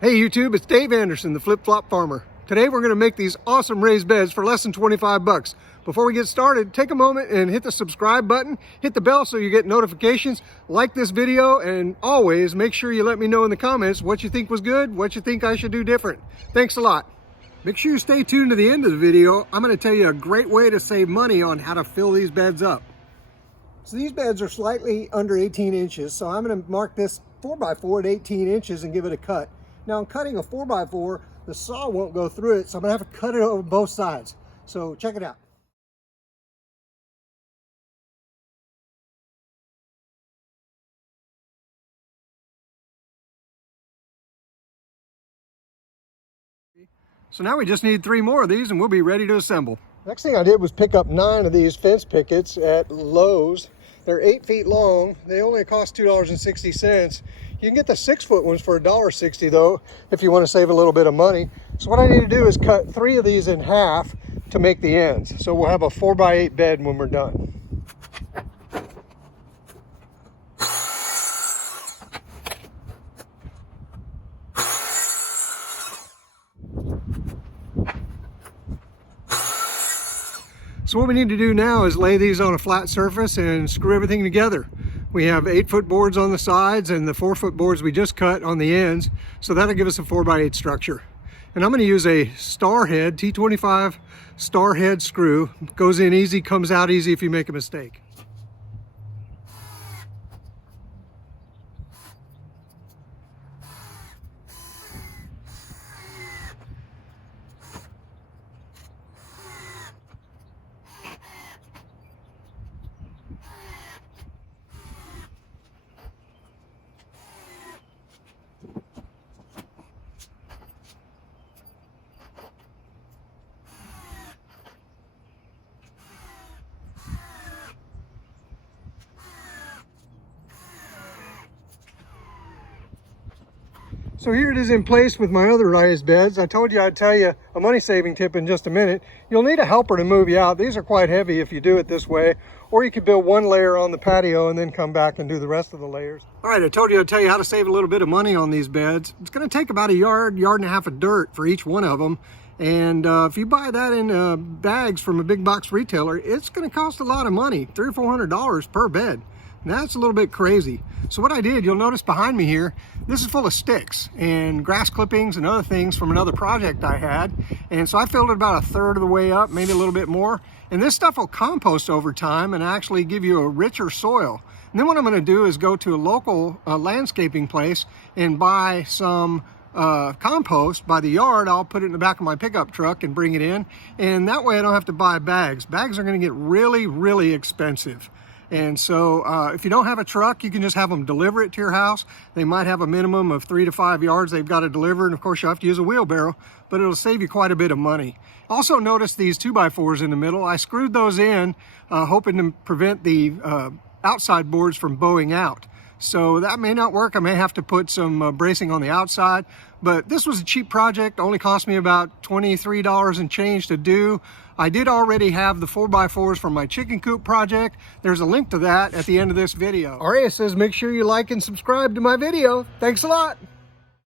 Hey YouTube, it's Dave Anderson, the Flip Flop Farmer. Today we're going to make these awesome raised beds for less than 25 bucks. Before we get started, take a moment and hit the subscribe button, hit the bell so you get notifications, like this video, and always make sure you let me know in the comments what you think was good, what you think I should do different. Thanks a lot. Make sure you stay tuned to the end of the video. I'm going to tell you a great way to save money on how to fill these beds up. So these beds are slightly under 18 inches, so I'm going to mark this 4x4 at 18 inches and give it a cut. Now I'm cutting a 4x4, the saw won't go through it, so I'm going to have to cut it over both sides. So check it out. So now we just need 3 more of these and we'll be ready to assemble. Next thing I did was pick up 9 of these fence pickets at Lowe's. They're 8 feet long. They only cost $2.60. You can get the 6-foot ones for $1.60 though, if you want to save a little bit of money. So what I need to do is cut 3 of these in half to make the ends. So we'll have a 4x8 bed when we're done. So what we need to do now is lay these on a flat surface and screw everything together. We have 8-foot boards on the sides and the 4-foot boards we just cut on the ends. So that'll give us a 4x8 structure. And I'm going to use a star head, T25 star head screw. Goes in easy, comes out easy if you make a mistake. So here it is in place with my other raised beds. I told you I'd tell you a money saving tip in just a minute. You'll need a helper to move you out. These are quite heavy if you do it this way, or you could build 1 layer on the patio and then come back and do the rest of the layers. All right, I told you I'd tell you how to save a little bit of money on these beds. It's going to take about a yard and a half of dirt for each one of them. And if you buy that in bags from a big box retailer, it's going to cost a lot of money, $300 or $400 per bed. And that's a little bit crazy. So what I did, you'll notice behind me here, this is full of sticks and grass clippings and other things from another project I had. And so I filled it about 1/3 of the way up, maybe a little bit more. And this stuff will compost over time and actually give you a richer soil. And then what I'm going to do is go to a local landscaping place and buy some compost by the yard. I'll put it in the back of my pickup truck and bring it in. And that way I don't have to buy bags. Bags are going to get really, really expensive. And so if you don't have a truck, you can just have them deliver it to your house. They might have a minimum of 3 to 5 yards they've got to deliver. And of course you have to use a wheelbarrow, but it'll save you quite a bit of money. Also notice these 2x4s in the middle. I screwed those in, hoping to prevent the outside boards from bowing out. So that may not work. I may have to put some bracing on the outside, but this was a cheap project. Only cost me about $23 and change to do. I did already have the 4x4s from my chicken coop project. There's a link to that at the end of this video. RA says make sure you like and subscribe to my video. Thanks a lot.